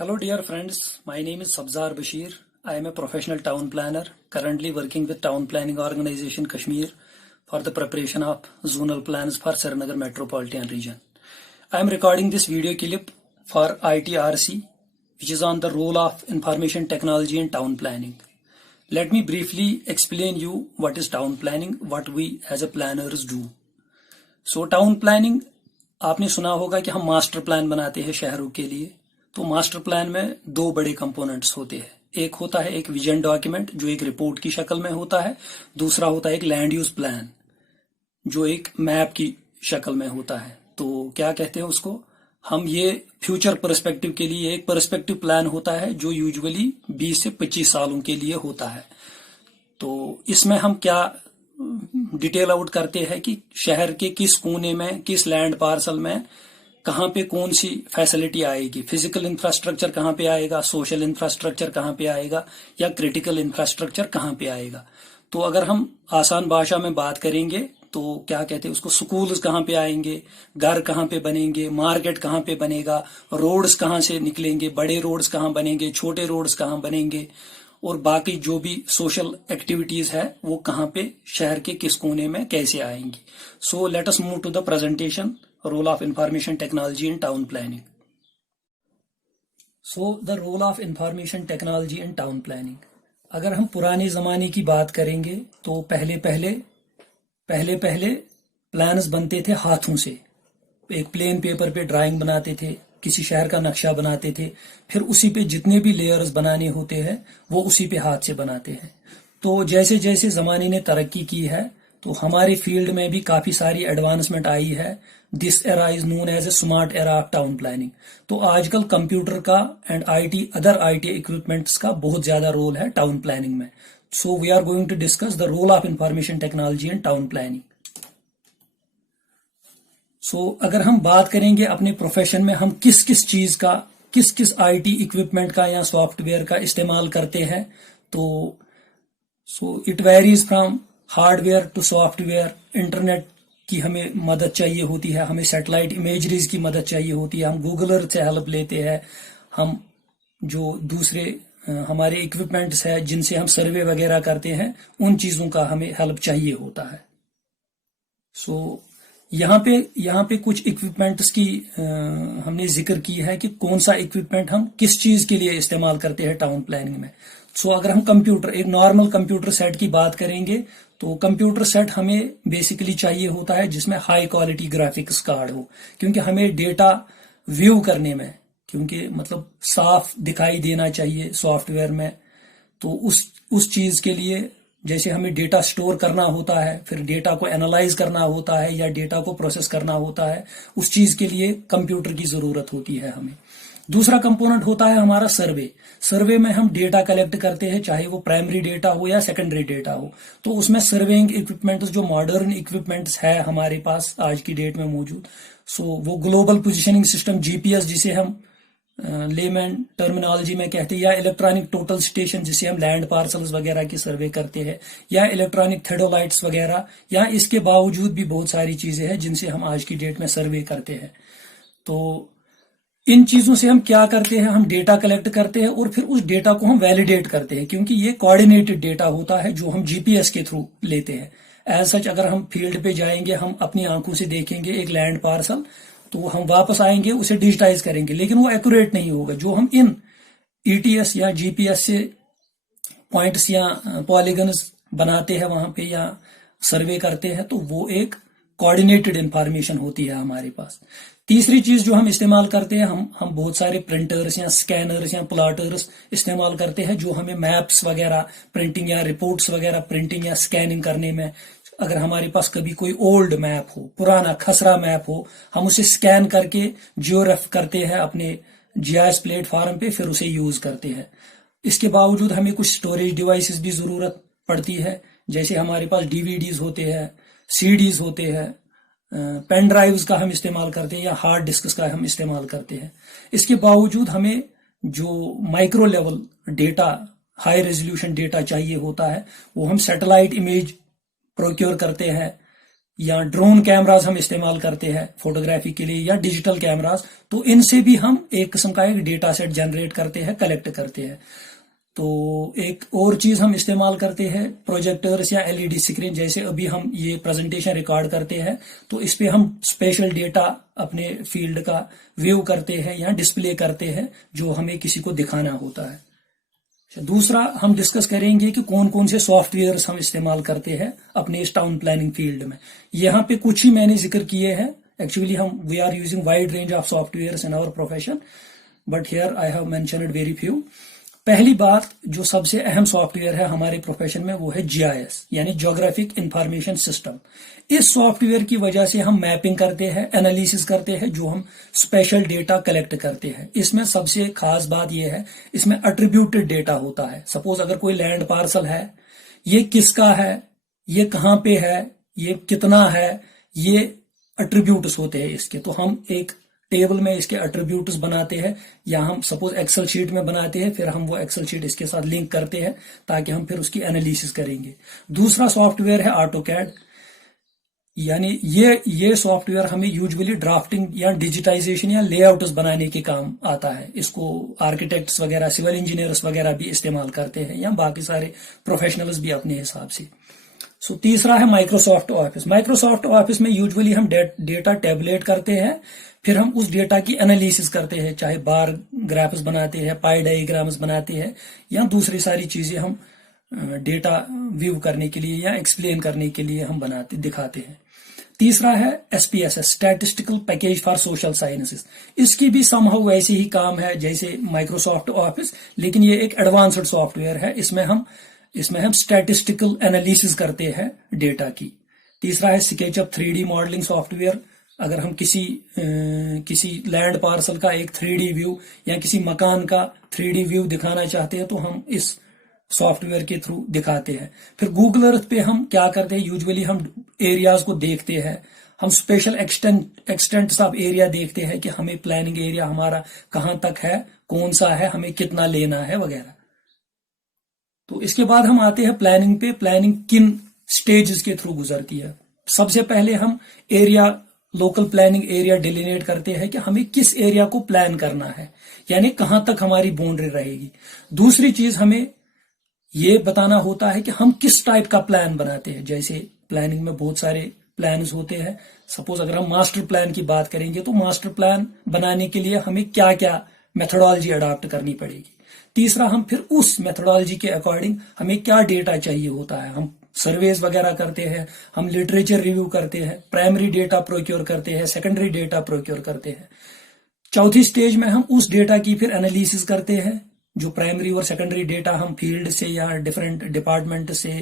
Hello, dear friends. My name is Sabzar Bashir. I am a professional town planner, currently working with Town Planning Organization Kashmir for the preparation of zonal plans for Srinagar Metropolitan Region. I am recording this video clip for ITRC, which is on the role of information technology in town planning. Let me briefly explain you what is town planning, what we as a planners do. So town planning, आपने सुना होगा कि हम master plan बनाते हैं शहरों के लिए। तो मास्टर प्लान में दो बड़े कंपोनेंट्स होते हैं। एक होता है एक विजन डॉक्यूमेंट जो एक रिपोर्ट की शक्ल में होता है, दूसरा होता है एक लैंड यूज प्लान जो एक मैप की शक्ल में होता है। तो क्या कहते हैं उसको, हम ये फ्यूचर पर्सपेक्टिव के लिए एक पर्सपेक्टिव प्लान होता है जो यूजुअली 20 से 25 सालों के लिए होता है। तो इसमें हम क्या डिटेल आउट करते हैं कि शहर के किस कोने में, किस लैंड पार्सल में कहाँ पे कौन सी फैसिलिटी आएगी, फिजिकल इंफ्रास्ट्रक्चर कहाँ पे आएगा, सोशल इंफ्रास्ट्रक्चर कहाँ पे आएगा या क्रिटिकल इंफ्रास्ट्रक्चर कहाँ पे आएगा। तो अगर हम आसान भाषा में बात करेंगे तो क्या कहते हैं उसको, स्कूल्स कहाँ पे आएंगे, घर कहाँ पे बनेंगे, मार्केट कहाँ पे बनेगा, रोड्स कहाँ से निकलेंगे, बड़े रोड्स कहाँ बनेंगे, छोटे रोड्स कहाँ बनेंगे, और बाकी जो भी सोशल एक्टिविटीज है वो कहाँ पे शहर के किस कोने में कैसे आएंगी। So let us move to the presentation, role of information technology in town planning. So the role of information technology in town planning. अगर हम पुराने जमाने की बात करेंगे तो पहले पहले प्लान्स बनते थे हाथों से। एक प्लेन पेपर पे ड्राइंग बनाते थे, किसी शहर का नक्शा बनाते थे, फिर उसी पे जितने भी लेयर्स बनाने होते हैं वो उसी पे हाथ से बनाते हैं। तो जैसे जैसे जमाने ने तरक्की की है तो हमारे फील्ड में भी काफी सारी एडवांसमेंट आई है। This era is known as a smart era of town planning. तो आजकल कंप्यूटर का एंड अदर आईटी इक्विपमेंट्स का बहुत ज्यादा रोल है टाउन प्लानिंग में। So we are going to discuss the role of information technology in town planning. So अगर हम बात करेंगे अपने प्रोफेशन में हम किस किस चीज का, किस किस आईटी इक्विपमेंट का या सॉफ्टवेयर का इस्तेमाल करते हैं, तो it varies from hardware to software. Internet की हमें मदद चाहिए होती है, हमें सैटेलाइट इमेजरीज की मदद चाहिए होती है, हम गूगल अर्थ से हेल्प लेते हैं, हम जो दूसरे हमारे इक्विपमेंट्स है जिनसे हम सर्वे वगैरह करते हैं उन चीजों का हमें हेल्प चाहिए होता है। यहाँ पे कुछ इक्विपमेंट्स की हमने जिक्र की है कि कौन सा इक्विपमेंट हम किस चीज के लिए इस्तेमाल करते हैं टाउन प्लानिंग में। अगर हम एक नॉर्मल कंप्यूटर सेट की बात करेंगे तो कंप्यूटर सेट हमें बेसिकली चाहिए होता है जिसमें हाई क्वालिटी ग्राफिक्स कार्ड हो, क्योंकि हमें डेटा व्यू करने में, क्योंकि मतलब साफ दिखाई देना चाहिए सॉफ्टवेयर में। तो उस चीज के लिए जैसे हमें डेटा स्टोर करना होता है, फिर डेटा को एनालाइज करना होता है या डेटा को प्रोसेस करना होता है, उस चीज के लिए कंप्यूटर की जरूरत होती है हमें। दूसरा कंपोनेंट होता है हमारा सर्वे में हम डेटा कलेक्ट करते हैं, चाहे वो प्राइमरी डेटा हो या सेकेंडरी डेटा हो। तो उसमें सर्वेइंग इक्विपमेंट्स, जो मॉडर्न इक्विपमेंट्स है हमारे पास आज की डेट में मौजूद, वो ग्लोबल पोजिशनिंग सिस्टम जीपीएस जिसे हम लेमैन टर्मिनोलॉजी में कहते हैं, या इलेक्ट्रॉनिक टोटल स्टेशन जिसे हम लैंड पार्सल्स वगैरह की सर्वे करते हैं, या इलेक्ट्रॉनिक थेडोलाइट्स वगैरह, या इसके बावजूद भी बहुत सारी चीजें हैं जिनसे हम आज की डेट में सर्वे करते हैं। तो इन चीजों से हम क्या करते हैं, हम डेटा कलेक्ट करते हैं और फिर उस डेटा को हम वैलिडेट करते हैं, क्योंकि ये कोऑर्डिनेटेड डेटा होता है जो हम जीपीएस के थ्रू लेते हैं। एज सच अगर हम फील्ड पे जाएंगे, हम अपनी आंखों से देखेंगे एक लैंड पार्सल, तो हम वापस आएंगे उसे डिजिटाइज करेंगे, लेकिन वो एक्यूरेट नहीं होगा। जो हम इन ईटीएस या जीपीएस से पॉइंट्स या पॉलीगन्स बनाते हैं वहां पे या सर्वे करते हैं, तो वो एक कोऑर्डिनेटेड इंफॉर्मेशन होती है हमारे पास। तीसरी चीज जो हम इस्तेमाल करते हैं, हम बहुत सारे प्रिंटर्स या स्कैनर्स या प्लॉटर्स इस्तेमाल करते हैं जो हमें मैप्स वगैरह प्रिंटिंग या रिपोर्ट्स वगैरह प्रिंटिंग या स्कैनिंग करने में, अगर हमारे पास कभी कोई ओल्ड मैप हो, पुराना खसरा मैप हो, हम उसे स्कैन करके जियोरेफ करते हैं अपने जीआईएस प्लेटफॉर्म पे, फिर उसे यूज करते हैं। इसके बावजूद हमें कुछ स्टोरेज डिवाइसेस भी जरूरत पड़ती है, जैसे हमारे पास डीवीडीज होते हैं, सीडीज होते हैं, पेन ड्राइव्स का हम इस्तेमाल करते हैं या हार्ड डिस्क का हम इस्तेमाल करते हैं। इसके बावजूद हमें जो micro level data, high resolution data चाहिए होता है, वो हम सैटेलाइट इमेज प्रोक्योर करते हैं या ड्रोन कैमराज हम इस्तेमाल करते हैं फोटोग्राफी के लिए, या डिजिटल कैमराज, तो इनसे भी हम एक किस्म का एक डेटा सेट जनरेट करते हैं, कलेक्ट करते हैं। तो एक और चीज हम इस्तेमाल करते हैं प्रोजेक्टर्स या एलईडी स्क्रीन, जैसे अभी हम ये प्रेजेंटेशन रिकॉर्ड करते हैं तो इस पे हम स्पेशल डेटा अपने फील्ड का व्यू करते हैं या डिस्प्ले करते हैं जो हमें किसी को दिखाना होता है। दूसरा हम डिस्कस करेंगे कि कौन कौन से सॉफ्टवेयर्स हम इस्तेमाल करते हैं अपने इस टाउन प्लानिंग फील्ड में। यहाँ पे कुछ ही मैंने जिक्र किए हैं। Actually we are using wide range of softwares in our profession, but here I have mentioned very few. पहली बात जो सबसे अहम सॉफ्टवेयर है हमारे प्रोफेशन में वो है जीआईएस, यानी ज्योग्राफिक इंफॉर्मेशन सिस्टम। इस सॉफ्टवेयर की वजह से हम मैपिंग करते हैं, एनालिसिस करते हैं, जो हम स्पेशल डेटा कलेक्ट करते हैं। इसमें सबसे खास बात यह है, इसमें एट्रीब्यूटेड डेटा होता है। सपोज अगर कोई लैंड पार्सल है, ये किसका है, ये कहाँ पे है, ये कितना है, ये एट्रीब्यूट्स होते हैं इसके। तो हम एक टेबल में इसके एट्रीब्यूट्स बनाते हैं, या हम सपोज एक्सेल शीट में बनाते हैं, फिर हम वो एक्सेल शीट इसके साथ लिंक करते हैं ताकि हम फिर उसकी एनालिसिस करेंगे। दूसरा सॉफ्टवेयर है ऑटोकैड, यानी ये सॉफ्टवेयर हमें यूजुअली ड्राफ्टिंग या डिजिटाइजेशन या लेआउट्स बनाने के काम आता है। इसको आर्किटेक्ट्स वगैरह, सिविल इंजीनियर्स वगैरह भी इस्तेमाल करते हैं, या बाकी सारे प्रोफेशनल्स भी अपने हिसाब से। सो तीसरा है माइक्रोसॉफ्ट ऑफिस। माइक्रोसॉफ्ट ऑफिस में यूजुअली हम डेटा टैबुलेट करते हैं, फिर हम उस डेटा की एनालिसिस करते हैं, चाहे बार ग्राफ्स बनाते हैं, पाई डायग्राम्स बनाते हैं, या दूसरी सारी चीजें हम डेटा व्यू करने के लिए या एक्सप्लेन करने के लिए हम दिखाते हैं। तीसरा है SPSS, statistical package for social sciences. इसकी भी समहाउ वैसे ही काम है जैसे माइक्रोसॉफ्ट ऑफिस, लेकिन ये एक एडवांस्ड सॉफ्टवेयर है। इसमें हम स्टैटिस्टिकल एनालिसिस करते हैं डेटा की। तीसरा है स्केचअप 3D मॉडलिंग सॉफ्टवेयर। अगर हम किसी लैंड पार्सल का एक 3D व्यू या किसी मकान का 3D व्यू दिखाना चाहते हैं तो हम इस सॉफ्टवेयर के थ्रू दिखाते हैं। फिर गूगल अर्थ पे हम क्या करते हैं, यूजुअली हम एरियाज को देखते हैं, हम स्पेशल एक्सटेंट्स ऑफ एरिया देखते हैं कि हमें प्लानिंग एरिया हमारा कहाँ तक है, कौन सा है, हमें कितना लेना है वगैरह। तो इसके बाद हम आते हैं प्लानिंग पे। प्लानिंग किन स्टेजेस के थ्रू गुजरती है। सबसे पहले हम लोकल प्लानिंग एरिया डिलिनेट करते हैं कि हमें किस एरिया को प्लान करना है, यानी कहां तक हमारी बाउंड्री रहेगी। दूसरी चीज हमें ये बताना होता है कि हम किस टाइप का प्लान बनाते हैं। जैसे प्लानिंग में बहुत सारे प्लान्स होते हैं। सपोज अगर हम मास्टर प्लान की बात करेंगे तो मास्टर प्लान बनाने के लिए हमें क्या क्या मेथोडोलॉजी अडॉप्ट करनी पड़ेगी। तीसरा, हम फिर उस मेथोडोलॉजी के अकॉर्डिंग हमें क्या डेटा चाहिए होता है। हम सर्वेज वगैरह करते हैं, हम लिटरेचर रिव्यू करते हैं, प्राइमरी डेटा प्रोक्योर करते हैं, सेकेंडरी डेटा प्रोक्योर करते हैं। चौथी स्टेज में हम उस डेटा की फिर एनालिसिस करते हैं। जो प्राइमरी और सेकेंडरी डेटा हम फील्ड से या डिफरेंट डिपार्टमेंट से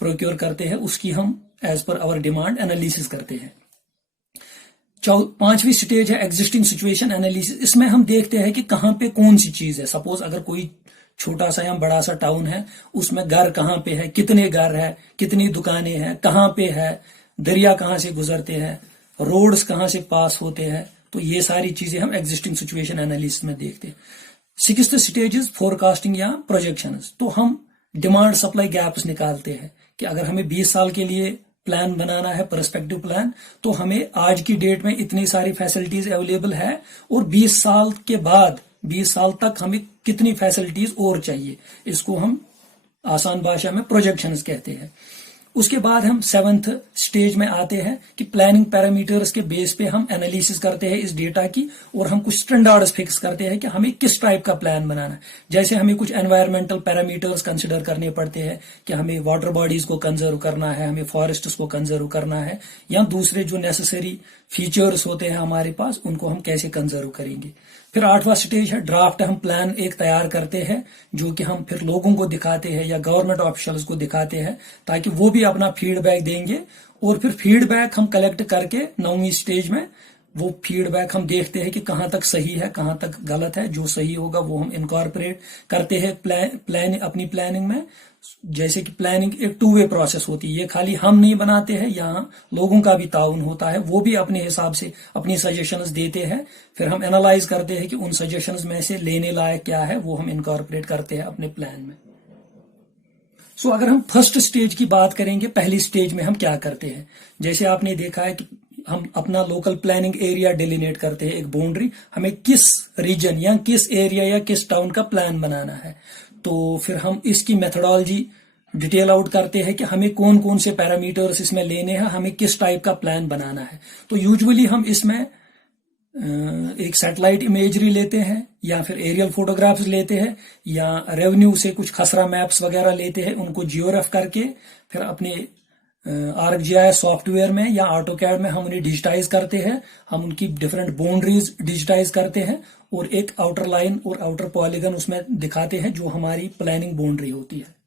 प्रोक्योर करते हैं, उसकी हम as per hour demand analysis करते हैं। पांचवी स्टेज है एग्जिस्टिंग सिचुएशन एनालिसिस। इसमें हम देखते हैं कि कहां पे कौन सी चीज है। सपोज अगर कोई छोटा सा या बड़ा सा टाउन है, उसमें घर कहाँ पे है, कितने घर है, कितनी दुकानें हैं, कहाँ पे है, दरिया कहाँ से गुजरते हैं, रोड्स कहाँ से पास होते हैं। तो ये सारी चीजें हम एग्जिस्टिंग सिचुएशन एनालिसिस में देखते हैं। सिक्स्थ स्टेज इज फोरकास्टिंग या प्रोजेक्शंस। तो हम डिमांड सप्लाई गैप्स निकालते हैं कि अगर हमें 20 साल के लिए प्लान बनाना है, पर्सपेक्टिव प्लान, तो हमें आज की डेट में इतनी सारी फैसिलिटीज अवेलेबल है और 20 साल के बाद 20 साल तक हमें कितनी फैसिलिटीज और चाहिए। इसको हम आसान भाषा में प्रोजेक्शंस कहते हैं। उसके बाद हम 7th स्टेज में आते हैं कि प्लानिंग पैरामीटर्स के बेस पे हम एनालिसिस करते हैं इस डेटा की और हम कुछ स्टैंडर्ड्स फिक्स करते हैं कि हमें किस टाइप का प्लान बनाना है। जैसे हमें कुछ एनवायरमेंटल पैरामीटर्स कंसिडर करने पड़ते हैं कि हमें वाटर बॉडीज को कंजर्व करना है, हमें फॉरेस्ट्स को कंजर्व करना है, या दूसरे जो नेसेसरी फीचर्स होते हैं हमारे पास उनको हम कैसे कंजर्व करेंगे। फिर 8वां स्टेज है ड्राफ्ट। हम प्लान एक तैयार करते हैं जो कि हम फिर लोगों को दिखाते हैं या गवर्नमेंट ऑफिशियल्स को दिखाते हैं ताकि वो भी अपना फीडबैक देंगे। और फिर फीडबैक हम कलेक्ट करके 9वीं स्टेज में वो फीडबैक हम देखते हैं कि कहाँ तक सही है, कहाँ तक गलत है। जो सही होगा वो हम इनकॉर्पोरेट करते हैं प्लान अपनी प्लानिंग में। जैसे कि प्लानिंग एक 2 वे प्रोसेस होती है, ये खाली हम नहीं बनाते हैं, यहाँ लोगों का भी ताउन होता है, वो भी अपने हिसाब से अपनी सजेशंस देते हैं। फिर हम एनालाइज करते हैं कि उन सजेशंस में से लेने लायक क्या है, वो हम इनकॉर्पोरेट करते हैं अपने प्लान में। सो अगर हम फर्स्ट स्टेज की बात करेंगे, पहली स्टेज में हम क्या करते हैं, जैसे आपने देखा है कि हम अपना लोकल प्लानिंग एरिया डिलिनेट करते हैं, एक बाउंड्री, हमें किस रीजन या किस एरिया या किस टाउन का प्लान बनाना है। तो फिर हम इसकी मेथोडोलॉजी डिटेल आउट करते हैं कि हमें कौन कौन से पैरामीटर्स इसमें लेने हैं, हमें किस टाइप का प्लान बनाना है। तो यूजुअली हम इसमें एक सैटेलाइट इमेजरी लेते हैं या फिर एरियल फोटोग्राफ्स लेते हैं या रेवेन्यू से कुछ खसरा मैप्स वगैरह लेते हैं, उनको जियोरेफ करके फिर अपने आर्कजीआईएस सॉफ्टवेयर में या ऑटोकैड में हम उन्हें डिजिटाइज करते हैं, हम उनकी डिफरेंट बाउंड्रीज डिजिटाइज करते हैं और एक आउटर लाइन और आउटर पॉलीगन उसमें दिखाते हैं जो हमारी प्लानिंग बाउंड्री होती है।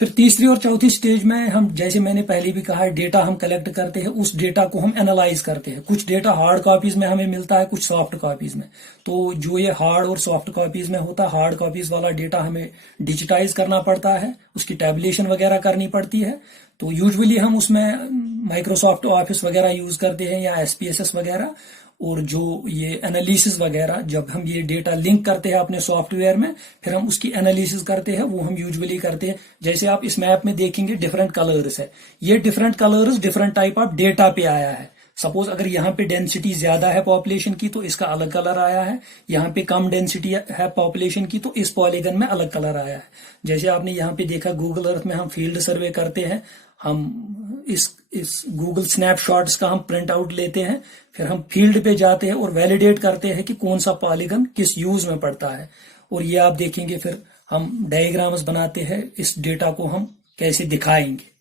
फिर तीसरी और चौथी स्टेज में हम, जैसे मैंने पहले भी कहा, डेटा हम कलेक्ट करते हैं, उस डेटा को हम एनालाइज करते हैं। कुछ डेटा हार्ड कॉपीज में हमें मिलता है, कुछ सॉफ्ट कॉपीज में। तो जो ये हार्ड और सॉफ्ट कॉपीज में होता है, हार्ड कॉपीज वाला डेटा हमें डिजिटाइज करना पड़ता है, उसकी टैबुलेशन वगैरह करनी पड़ती है। तो यूजुअली हम उसमें माइक्रोसॉफ्ट ऑफिस वगैरह यूज करते हैं या एसपीएसएस वगैरह। और जो ये एनालिसिस वगैरह, जब हम ये डेटा लिंक करते हैं अपने सॉफ्टवेयर में, फिर हम उसकी एनालिसिस करते हैं, वो हम यूजुअली करते हैं। जैसे आप इस मैप में देखेंगे डिफरेंट कलर्स है, ये different colours different type of data पे आया है। सपोज अगर यहाँ पे डेंसिटी ज्यादा है पॉपुलेशन की तो इसका अलग कलर आया है, यहाँ पे कम डेंसिटी है पॉपुलेशन की तो इस पॉलीगन में अलग कलर आया है। जैसे आपने यहाँ पे देखा गूगल अर्थ में हम फील्ड सर्वे करते हैं, हम इस गूगल स्नैपशॉट्स का हम प्रिंट आउट लेते हैं, फिर हम फील्ड पे जाते हैं और वैलिडेट करते हैं कि कौन सा पॉलीगन किस यूज में पड़ता है। और ये आप देखेंगे फिर हम डायग्राम्स बनाते हैं, इस डेटा को हम कैसे दिखाएंगे।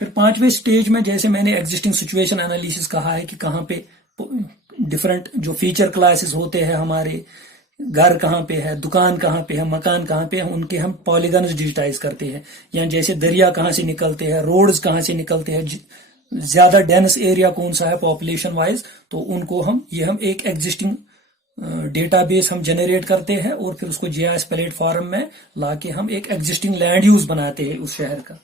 फिर पांचवें स्टेज में, जैसे मैंने एग्जिस्टिंग सिचुएशन एनालिसिस कहा है कि कहाँ पे डिफरेंट जो फीचर क्लासेस होते हैं, हमारे घर कहाँ पे है, दुकान कहाँ पे है, मकान कहाँ पे है, उनके हम पॉलीगन्स डिजिटाइज करते हैं। या जैसे दरिया कहाँ से निकलते हैं, रोड्स कहाँ से निकलते हैं, ज्यादा डेंस एरिया कौन सा है पॉपुलेशन वाइज, तो उनको हम एक एग्जिस्टिंग डेटाबेस हम जनरेट करते हैं और फिर उसको जीआईएस प्लेटफॉर्म में लाके हम एक एग्जिस्टिंग लैंड यूज बनाते हैं उस शहर का।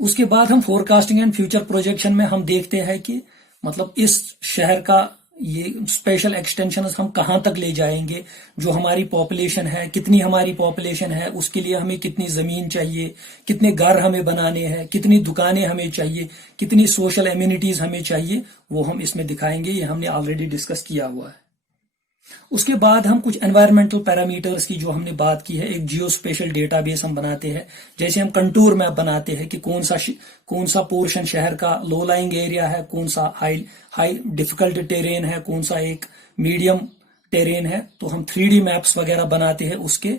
उसके बाद हम फोरकास्टिंग एंड फ्यूचर प्रोजेक्शन में हम देखते हैं कि मतलब इस शहर का ये स्पेशल एक्सटेंशन हम कहाँ तक ले जाएंगे, जो हमारी पॉपुलेशन है, कितनी हमारी पॉपुलेशन है, उसके लिए हमें कितनी जमीन चाहिए, कितने घर हमें बनाने हैं, कितनी दुकानें हमें चाहिए, कितनी सोशल एम्यूनिटीज हमें चाहिए, वो हम इसमें दिखाएंगे। ये हमने ऑलरेडी डिस्कस किया हुआ है। उसके बाद हम कुछ एनवायरमेंटल पैरामीटर्स की जो हमने बात की है, एक जियो स्पेशल डेटाबेस हम बनाते हैं। जैसे हम कंटूर मैप बनाते हैं कि कौन सा पोर्शन शहर का लो लाइंग एरिया है, कौन सा हाई डिफिकल्ट टेरेन है, कौन सा एक मीडियम टेरेन है, तो हम 3D मैप्स वगैरह बनाते हैं उसके।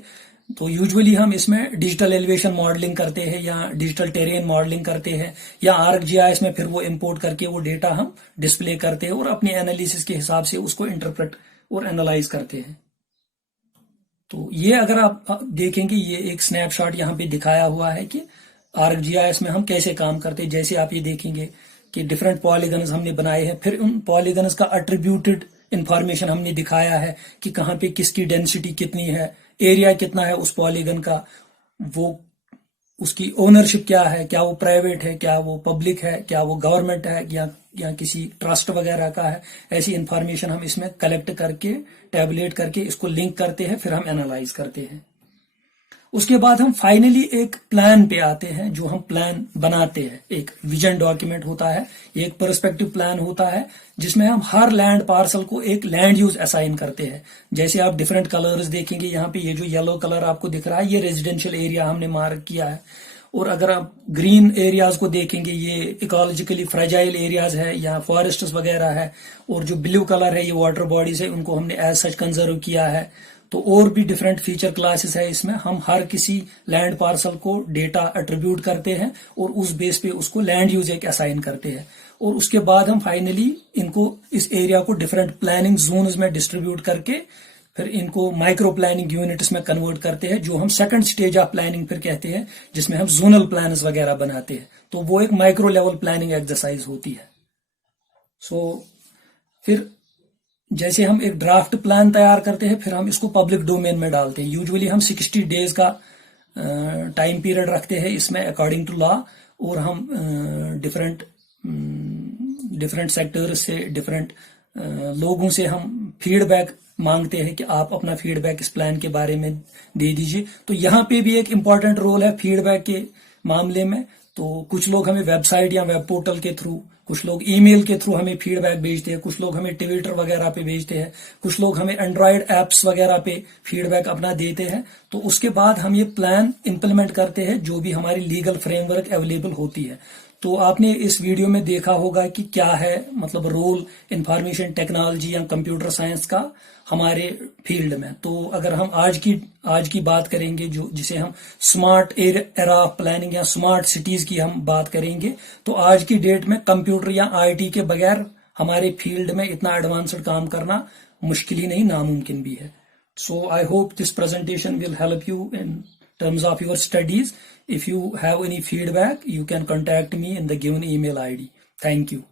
तो यूजुअली हम इसमें डिजिटल एलिवेशन मॉडलिंग करते हैं या डिजिटल टेरेन मॉडलिंग करते हैं या आर्कजीआईएस में फिर वो इंपोर्ट करके वो डेटा हम डिस्प्ले करते हैं और अपने एनालिसिस के हिसाब से उसको इंटरप्रेट और एनालाइज करते हैं। तो ये अगर आप देखेंगे, ये एक स्नैपशॉट यहाँ पे दिखाया हुआ है कि आर्कजीआईएस में हम कैसे काम करते हैं। जैसे आप ये देखेंगे कि डिफरेंट पॉलीगन्स हमने बनाए हैं, फिर उन पॉलीगन्स का एट्रीब्यूटेड इंफॉर्मेशन हमने दिखाया है कि कहाँ पे किसकी डेंसिटी कितनी है, एरिया कितना है उस पॉलीगन का, वो उसकी ओनरशिप क्या है, क्या वो प्राइवेट है, क्या वो पब्लिक है, क्या वो गवर्नमेंट है या किसी ट्रस्ट वगैरह का है। ऐसी इंफॉर्मेशन हम इसमें कलेक्ट करके टैबुलेट करके इसको लिंक करते हैं, फिर हम एनालाइज करते हैं। उसके बाद हम फाइनली एक प्लान पे आते हैं, जो हम प्लान बनाते हैं। एक विजन डॉक्यूमेंट होता है, एक पर्सपेक्टिव प्लान होता है, जिसमें हम हर लैंड पार्सल को एक लैंड यूज असाइन करते हैं। जैसे आप डिफरेंट कलर्स देखेंगे, यहाँ पे ये जो येलो कलर आपको दिख रहा है, ये रेजिडेंशियल एरिया हमने मार्क किया है। और अगर आप ग्रीन एरियाज को देखेंगे, ये इकोलॉजिकली फ्रेजाइल एरियाज है या फॉरेस्ट्स वगैरह है। और जो ब्लू कलर है, ये वाटर बॉडीज है, उनको हमने एज सच कंजर्व किया है। तो और भी डिफरेंट फीचर क्लासेस है इसमें। हम हर किसी लैंड पार्सल को डेटा एट्रीब्यूट करते हैं और उस बेस पे उसको लैंड यूज एक असाइन करते हैं। और उसके बाद हम फाइनली इनको, इस एरिया को डिफरेंट प्लानिंग जोन्स में डिस्ट्रीब्यूट करके फिर इनको माइक्रो प्लानिंग यूनिट्स में कन्वर्ट करते हैं, जो हम सेकंड स्टेज ऑफ प्लानिंग फिर कहते हैं, जिसमें हम जोनल प्लान्स वगैरह बनाते हैं। तो वो एक माइक्रो लेवल प्लानिंग एक्सरसाइज होती है। फिर जैसे हम एक ड्राफ्ट प्लान तैयार करते हैं, फिर हम इसको पब्लिक डोमेन में डालते हैं। यूजुअली हम 60 डेज का टाइम पीरियड रखते हैं इसमें अकॉर्डिंग टू लॉ। और हम डिफरेंट सेक्टर्स से, डिफरेंट लोगों से हम फीडबैक मांगते हैं कि आप अपना फीडबैक इस प्लान के बारे में दे दीजिए। तो यहाँ पे भी एक इम्पॉर्टेंट रोल है फीडबैक के मामले में। तो कुछ लोग हमें वेबसाइट या वेब पोर्टल के थ्रू, कुछ लोग ईमेल के थ्रू हमें फीडबैक भेजते हैं, कुछ लोग हमें ट्विटर वगैरह पे भेजते हैं, कुछ लोग हमें एंड्रॉयड एप्स वगैरह पे फीडबैक अपना देते हैं। तो उसके बाद हम ये प्लान इंप्लीमेंट करते हैं जो भी हमारी लीगल फ्रेमवर्क अवेलेबल होती है। तो आपने इस वीडियो में देखा होगा कि क्या है मतलब रोल इंफॉर्मेशन टेक्नोलॉजी या कंप्यूटर साइंस का हमारे फील्ड में। तो अगर हम आज की बात करेंगे जो जिसे हम स्मार्ट एरा ऑफ प्लानिंग या स्मार्ट सिटीज की हम बात करेंगे, तो आज की डेट में कंप्यूटर या आईटी के बगैर हमारे फील्ड में इतना एडवांस्ड काम करना मुश्किल ही नहीं, नामुमकिन भी है। So I hope this presentation will help you in terms of your studies. If you have any feedback, you can contact me in the given email ID. Thank you.